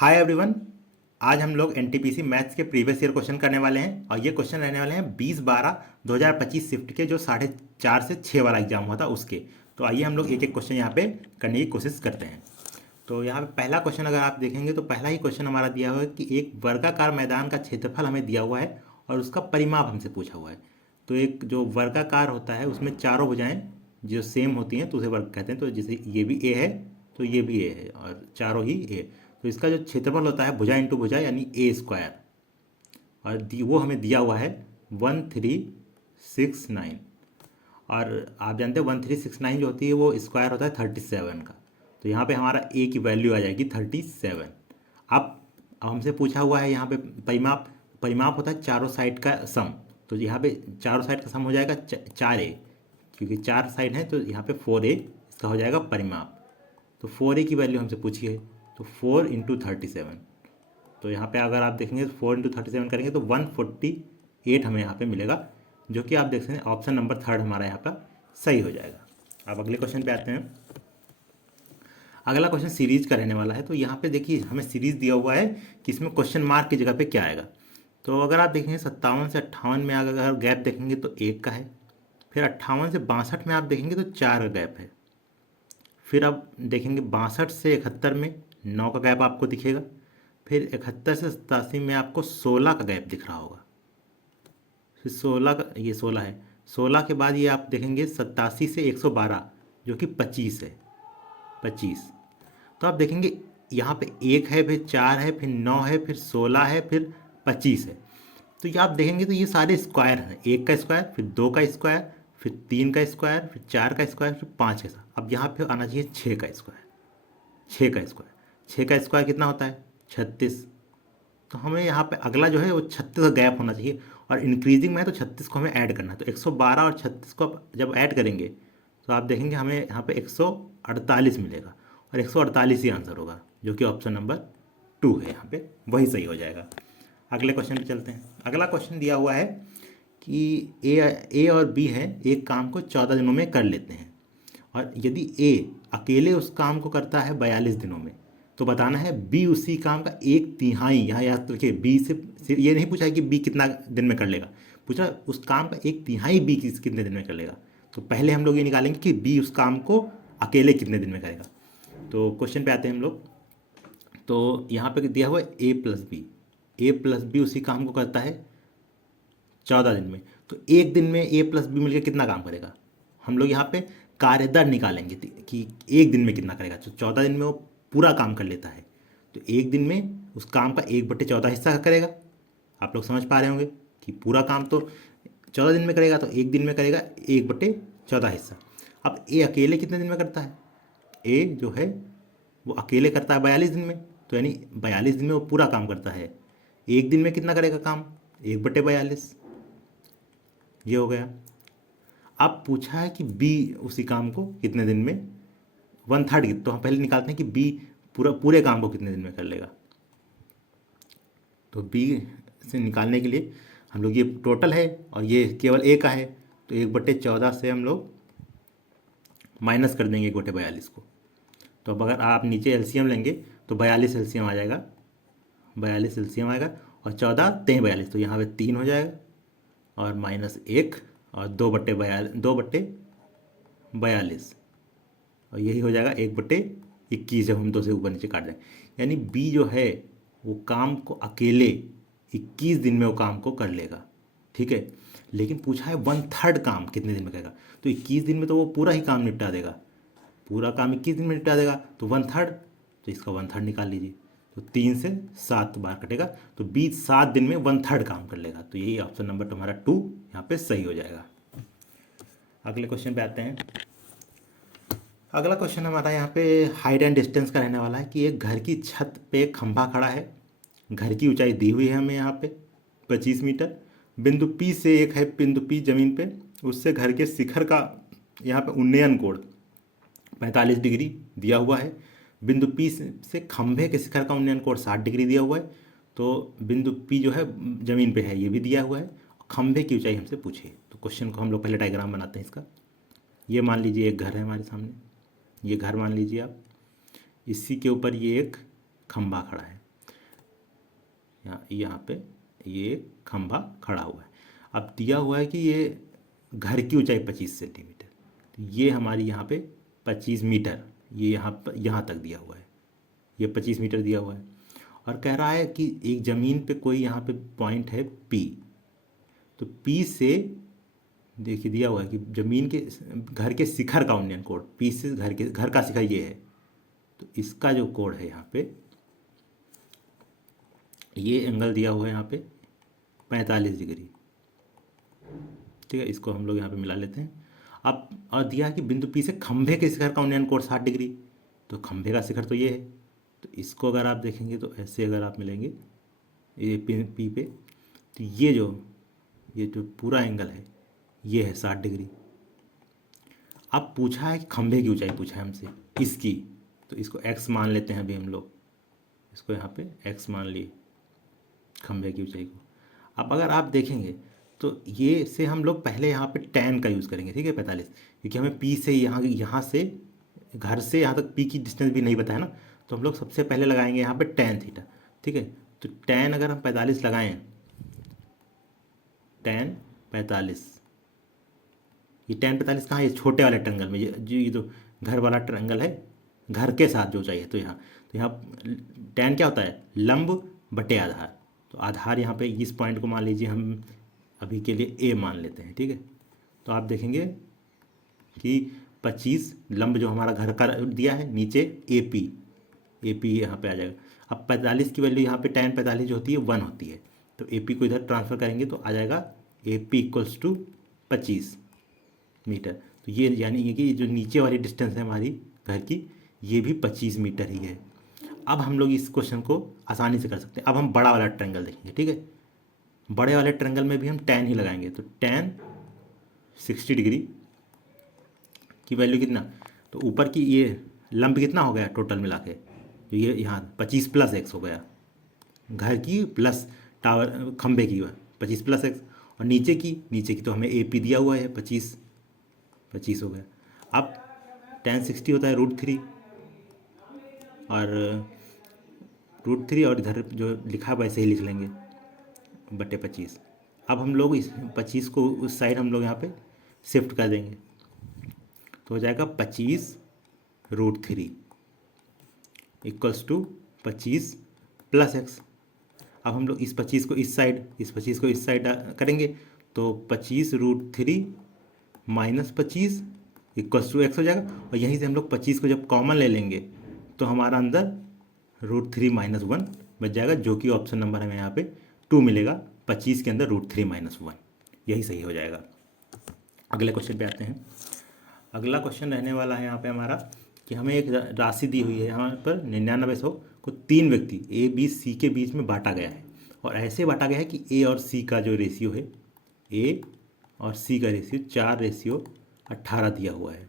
Hi everyone. आज हम लोग एनटीपीसी मैथ्स के प्रीवियस ईयर क्वेश्चन करने वाले हैं और ये क्वेश्चन रहने वाले हैं 20-12-2025 शिफ्ट के जो 4:30 से 6 वाला एग्जाम हुआ था उसके। तो आइए हम लोग एक एक क्वेश्चन यहाँ पे करने की कोशिश करते हैं। तो यहाँ पे पहला क्वेश्चन अगर आप देखेंगे तो पहला ही क्वेश्चन हमारा दिया हुआ है कि एक वर्गाकार मैदान का क्षेत्रफल हमें दिया हुआ है और उसका परिमाप हमसे पूछा हुआ है। तो एक जो वर्गाकार होता है उसमें चारों भुजाएं जो सेम होती हैं तो उसे वर्ग कहते हैं। तो जैसे ये भी ए है तो ये भी ए है और चारों ही ए। तो इसका जो क्षेत्रफल होता है भुजा इंटू भुजा यानी ए स्क्वायर और वो हमें दिया हुआ है 1369। और आप जानते हैं 1369 जो होती है वो स्क्वायर होता है 37 का। तो यहाँ पे हमारा ए की वैल्यू आ जाएगी 37। अब हमसे पूछा हुआ है यहाँ पे परिमाप। परिमाप होता है चारों साइड का सम। तो यहाँ पे चारों साइड का सम हो जाएगा 4a, क्योंकि चार साइड हैं तो यहाँ पे 4a इसका हो जाएगा परिमाप। तो 4a की वैल्यू हमसे पूछी है तो 4 इंटू 37। तो यहाँ पे अगर आप देखेंगे 4 इंटू 37 करेंगे तो 148 हमें यहाँ पे मिलेगा, जो कि आप देख सकते हैं ऑप्शन नंबर 3 हमारा यहाँ पर सही हो जाएगा। अब अगले क्वेश्चन पे आते हैं। अगला क्वेश्चन सीरीज का रहने वाला है। तो यहाँ पे देखिए हमें सीरीज दिया हुआ है कि इसमें क्वेश्चन मार्क की जगह पे क्या आएगा। तो अगर आप देखेंगे 57 से 58 में अगर गैप देखेंगे तो 1 का है। फिर 58 से 62 में आप देखेंगे तो 4 का गैप है। फिर आप देखेंगे 62 से 71 में 9 का गैप आपको दिखेगा। फिर 71 से 87 में आपको 16 का गैप दिख रहा होगा। फिर 16 का, ये 16 है। 16 के बाद ये आप देखेंगे 87 से 112 जो कि 25 है। 25 तो आप देखेंगे यहाँ पे 1 है, फिर 4 है, फिर 9 है, फिर 16 है, फिर 25 है। तो ये आप देखेंगे तो ये सारे स्क्वायर हैं। 1 का स्क्वायर, फिर 2 का स्क्वायर, फिर 3 का स्क्वायर, फिर 4 का स्क्वायर, फिर 5 का। अब यहाँ पे आना चाहिए 6 का स्क्वायर। 6 का स्क्वायर, 6 का स्क्वायर कितना होता है 36। तो हमें यहाँ पे अगला जो है वो 36 का गैप होना चाहिए और इंक्रीजिंग में है तो 36 को हमें ऐड करना है। तो 112 और 36 को आप जब ऐड करेंगे तो आप देखेंगे हमें यहाँ पे 148 मिलेगा और 148 ही आंसर होगा, जो कि ऑप्शन नंबर 2 है। यहाँ पे वही सही हो जाएगा। अगले क्वेश्चन पे चलते हैं। अगला क्वेश्चन दिया हुआ है कि ए और बी हैं, एक काम को 14 दिनों में कर लेते हैं और यदि ए अकेले उस काम को करता है 42 दिनों में तो बताना है बी उसी काम का 1/3। यहाँ याद रखिए बी से ये नहीं पूछा है कि बी कितना दिन में कर लेगा, पूछा उस काम का 1/3 बी कितने दिन में कर लेगा। तो पहले हम लोग ये निकालेंगे कि बी उस काम को अकेले कितने दिन में करेगा। तो क्वेश्चन पे आते हैं हम लोग। तो यहाँ पे दिया हुआ है ए प्लस बी। ए प्लस बी उसी काम को करता है 14 दिन में। तो एक दिन में ए प्लस बी मिलकर कितना काम करेगा। हम लोग यहाँ पे कार्यदर निकालेंगे कि एक दिन में कितना करेगा। तो 14 दिन में वो पूरा काम कर लेता है तो एक दिन में उस काम का 1/14 हिस्सा करेगा। आप लोग समझ पा रहे होंगे कि पूरा काम तो 14 दिन में करेगा तो एक दिन में करेगा 1/14 हिस्सा। अब ए अकेले कितने दिन में करता है। ए जो है वो अकेले करता है 42 दिन में, तो यानी 42 दिन में वो पूरा काम करता है। एक दिन में कितना करेगा काम 1/42, ये हो गया। अब पूछा है कि बी उसी काम को कितने दिन में 1/3। तो हम पहले निकालते हैं कि बी पूरे काम को कितने दिन में कर लेगा। तो बी से निकालने के लिए हम लोग ये टोटल है और ये केवल ए का है तो 1/14 से हम लोग माइनस कर देंगे 1/42 को। तो अब अगर आप नीचे एलसीएम लेंगे तो 42 एलसीएम आ जाएगा। 42 एलसीएम आएगा और 14 3 42 तो यहाँ पे 3 हो जाएगा और -1 और 2/42 और यही हो जाएगा 1/21 जब हम 2 से ऊपर नीचे काट दें। यानी बी जो है वो काम को अकेले 21 दिन में वो काम को कर लेगा, ठीक है। लेकिन पूछा है 1/3 काम कितने दिन में करेगा। तो 21 दिन में तो वो पूरा ही काम निपटा देगा। पूरा काम 21 दिन में निपटा देगा तो 1/3, तो इसका 1/3 निकाल लीजिए। तो 3 से 7 बार कटेगा तो 7 दिन में 1/3 काम कर लेगा। तो यही ऑप्शन नंबर तुम्हारा 2 यहाँ पे सही हो जाएगा। अगले क्वेश्चन पे आते हैं। अगला क्वेश्चन हमारा यहाँ पे हाइट एंड डिस्टेंस का रहने वाला है कि एक घर की छत पे एक खंभा खड़ा है। घर की ऊंचाई दी हुई है हमें यहाँ पे 25 मीटर। बिंदु पी से एक है बिंदु पी जमीन पे, उससे घर के शिखर का यहाँ पे उन्नयन कोण 45 डिग्री दिया हुआ है। बिंदु पी से खंभे के शिखर का उन्नयन कोण 60 डिग्री दिया हुआ है। तो बिंदु पी जो है जमीन पे है ये भी दिया हुआ है। खंभे की ऊंचाई हमसे पूछे। तो क्वेश्चन को हम लोग पहले डायग्राम बनाते हैं इसका। ये मान लीजिए एक घर है हमारे सामने, ये घर मान लीजिए आप, इसी के ऊपर ये एक खंभा खड़ा है। यहाँ पे ये खंभा खड़ा हुआ है। अब दिया हुआ है कि ये घर की ऊंचाई 25 सेंटीमीटर, तो ये हमारी यहाँ पे 25 मीटर, ये यहाँ तक दिया हुआ है, ये 25 मीटर दिया हुआ है। और कह रहा है कि एक ज़मीन पे कोई यहाँ पे पॉइंट है P, तो P से देखिए दिया हुआ है कि ज़मीन के घर के शिखर का उन्नयन कोण P से घर का शिखर ये है, तो इसका जो कोण है यहाँ पे, ये एंगल दिया हुआ है यहाँ पे 45 डिग्री। ठीक है, इसको हम लोग यहाँ पे मिला लेते हैं। अब और दिया है कि बिंदु P से खंभे के शिखर का उन्नयन कोण 60 डिग्री, तो खंभे का शिखर तो ये है, तो इसको अगर आप देखेंगे तो ऐसे अगर आप मिलेंगे ये P पे, तो ये जो पूरा एंगल है ये है 60 डिग्री। अब पूछा है कि खंभे की ऊंचाई पूछा है हमसे इसकी, तो इसको x मान लेते हैं अभी हम लोग, इसको यहाँ पे x मान लिए खंभे की ऊंचाई को। अब अगर आप देखेंगे तो ये से हम लोग पहले यहाँ पे tan का यूज़ करेंगे, ठीक है 45, क्योंकि हमें P से यहाँ से घर से यहाँ तक P की डिस्टेंस भी नहीं पता है ना, तो हम लोग सबसे पहले लगाएंगे यहाँ पे tan थीटा। ठीक है, तो tan अगर हम 45 लगाएं, tan 45, ये tan 45 कहाँ है, ये छोटे वाले ट्रायंगल में, ये जो घर वाला ट्रायंगल है, घर के साथ जो चाहिए, तो यहाँ tan क्या होता है, लंब बटे आधार, तो आधार यहाँ पे इस पॉइंट को मान लीजिए हम अभी के लिए A मान लेते हैं। ठीक है, तो आप देखेंगे कि 25 लंब जो हमारा घर का दिया है नीचे AP यहाँ पे आ जाएगा। अब 45 की वैल्यू यहाँ पे tan 45 जो होती है 1 होती है, तो AP को इधर ट्रांसफ़र करेंगे तो आ जाएगा AP इक्वल्स टू 25 मीटर। तो ये यानी कि जो नीचे वाली डिस्टेंस है हमारी घर की, ये भी 25 मीटर ही है। अब हम लोग इस क्वेश्चन को आसानी से कर सकते हैं। अब हम बड़ा वाला ट्रायंगल देखेंगे। ठीक है, बड़े वाले ट्रायंगल में भी हम tan ही लगाएंगे, तो tan 60 डिग्री की वैल्यू कितना, तो ऊपर की ये लंब कितना हो गया टोटल मिला के, तो ये यहाँ 25 प्लस x हो गया, घर की प्लस टावर खंबे की 25 प्लस x, और नीचे की तो हमें AP दिया हुआ है 25 हो गया। अब tan 60 होता है √3, और √3 और इधर जो लिखा है वैसे ही लिख लेंगे बटे 25। अब हम लोग इस 25 को उस साइड हम लोग यहाँ पे शिफ्ट कर देंगे, तो हो जाएगा 25 √3 इक्वल्स टू 25 प्लस x। अब हम लोग इस 25 को इस साइड करेंगे, तो 25 √3 माइनस 25 इक्वल्स टू x हो जाएगा, और यहीं से हम लोग 25 को जब कॉमन ले लेंगे तो हमारा अंदर √3 माइनस 1 बच जाएगा, जो कि ऑप्शन नंबर हमें यहाँ पे 2 मिलेगा। 25 के अंदर √3 माइनस 1, यही सही हो जाएगा। अगले क्वेश्चन पे आते हैं। अगला क्वेश्चन रहने वाला है यहाँ पे हमारा कि हमें एक राशि दी हुई है यहाँ पर 9900 को 3 व्यक्ति A B C के बीच में बांटा गया है, और ऐसे बांटा गया है कि A और C का जो रेशियो है, A और C का रेशियो 4:18 दिया हुआ है,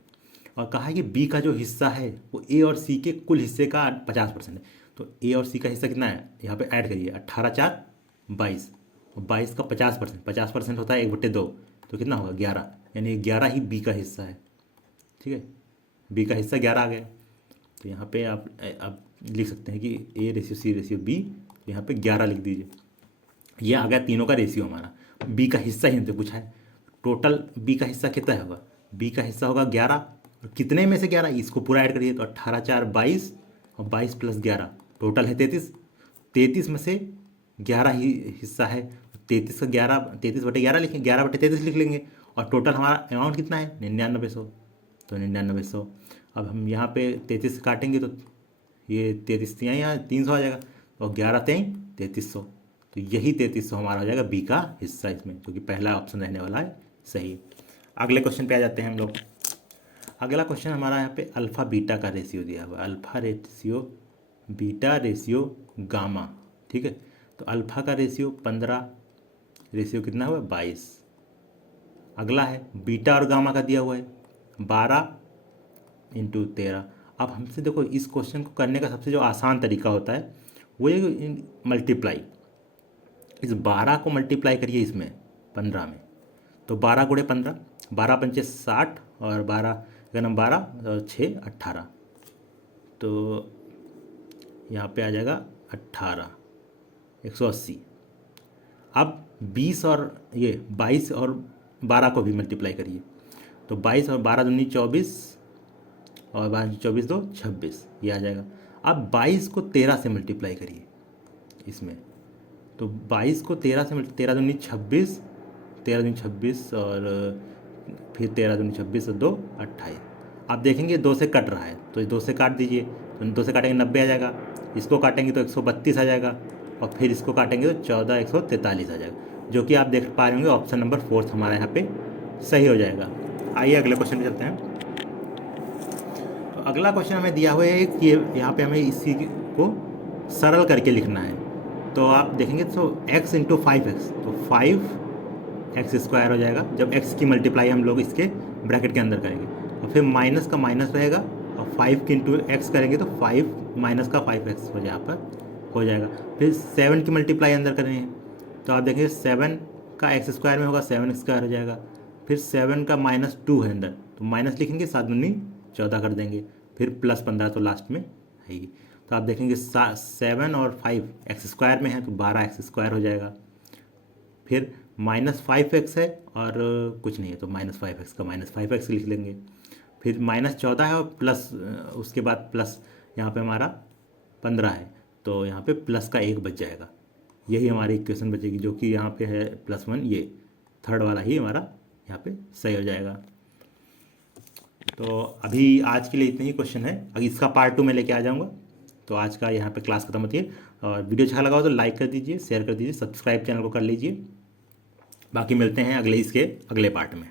और कहा है कि B का जो हिस्सा है वो A और C के कुल हिस्से का 50% है। तो A और C का हिस्सा कितना है, यहाँ पे ऐड करिए, 18 4 22, और 22 का 50% होता है 1/2, तो कितना होगा 11, यानी 11 ही B का हिस्सा है। ठीक है, B का हिस्सा 11 आ गया, तो यहाँ पे आप लिख सकते हैं कि A/C/B, यहाँ पे 11 लिख दीजिए। ये आ गया तीनों का रेशियो हमारा। B का हिस्सा ही हमसे पूछा है, टोटल B का हिस्सा कितना होगा, B का हिस्सा होगा 11, और कितने में से 11, इसको पूरा ऐड करिए, तो 18 4 22, और 22 प्लस 11 टोटल है 33 में से 11 ही हिस्सा है, 33 का 11, 33/11 लिखेंगे, 11/33 लिख लेंगे, और टोटल हमारा अमाउंट कितना है 9900, तो 9900। अब हम यहाँ पे 33 से काटेंगे तो ये 33 यहाँ 300 आ जाएगा, और 11 3 3300, तो यही 3300 हमारा हो जाएगा B का हिस्सा इसमें, जो कि पहला ऑप्शन रहने वाला है सही। अगले क्वेश्चन पे आ जाते हैं हम लोग। अगला क्वेश्चन हमारा यहाँ पे अल्फ़ा बीटा का रेशियो दिया हुआ है, alpha ratio beta ratio gamma. ठीक है, तो अल्फ़ा का रेशियो 15, रेशियो कितना हुआ 22। अगला है बीटा और गामा का दिया हुआ है 12 × 13। अब हमसे देखो इस क्वेश्चन को करने का सबसे जो आसान तरीका होता है वो ये मल्टीप्लाई, इस 12 को मल्टीप्लाई करिए इसमें 15 में, तो 12 × 15, 12 पंचे 60, और 12 नम 12 और 6 18, तो यहाँ पे आ जाएगा 18, 180। अब 20 और ये 22 और 12 को भी मल्टीप्लाई करिए, तो 22 और 12 दूनी 24 और 12 24 दो 26, ये आ जाएगा। अब 22 को 13 से मल्टीप्लाई करिए इसमें, तो 22 को 13 से 13 दूनी 26, 13 दूनी 26 और फिर 13 दूनी 26 और 2 28। आप देखेंगे 2 से कट रहा है, तो 2 से काट दीजिए, तो 2 से काटेंगे 90 आ जाएगा, इसको काटेंगे तो 132 आ जाएगा, और फिर इसको काटेंगे तो 14 143 आ जाएगा, जो कि आप देख पा रहे होंगे ऑप्शन नंबर 4 हमारा यहाँ पे सही हो जाएगा। आइए अगले क्वेश्चन पे चलते हैं। तो अगला क्वेश्चन हमें दिया हुआ है कि यहाँ पे हमें इसी को सरल करके लिखना है। तो आप देखेंगे तो x इंटू 5x, तो 5x² हो जाएगा जब x की मल्टीप्लाई हम लोग इसके ब्रैकेट के अंदर करेंगे, और फिर माइनस का माइनस रहेगा, और 5 की इंटू x करेंगे तो 5 माइनस का 5x हो जाएगा। फिर 7 की मल्टीप्लाई अंदर करेंगे, तो आप देखेंगे 7 का x² में होगा 7x² हो जाएगा। फिर 7 का -2 है अंदर, तो माइनस लिखेंगे, 7 दूनी 14 कर देंगे, फिर प्लस 15 तो लास्ट में है ही। तो आप देखेंगे 7 और 5 x² में है तो 12x² हो जाएगा। फिर -5x है और कुछ नहीं है तो -5x का -5x लिख लेंगे। फिर -14 है और प्लस उसके बाद प्लस यहाँ पे हमारा 15 है, तो यहाँ पे प्लस का 1 बच जाएगा। यही हमारी इक्वेशन बचेगी, जो कि यहाँ पे है +1, ये थर्ड वाला ही हमारा यहाँ पे सही हो जाएगा। तो अभी आज के लिए इतने ही क्वेश्चन है, अगर इसका पार्ट 2 मैं लेके आ जाऊँगा। तो आज का यहाँ पे क्लास खत्म होती है, और वीडियो अच्छा लगा हो तो लाइक कर दीजिए, शेयर कर दीजिए, सब्सक्राइब चैनल को कर लीजिए। बाकी मिलते हैं इसके अगले पार्ट में।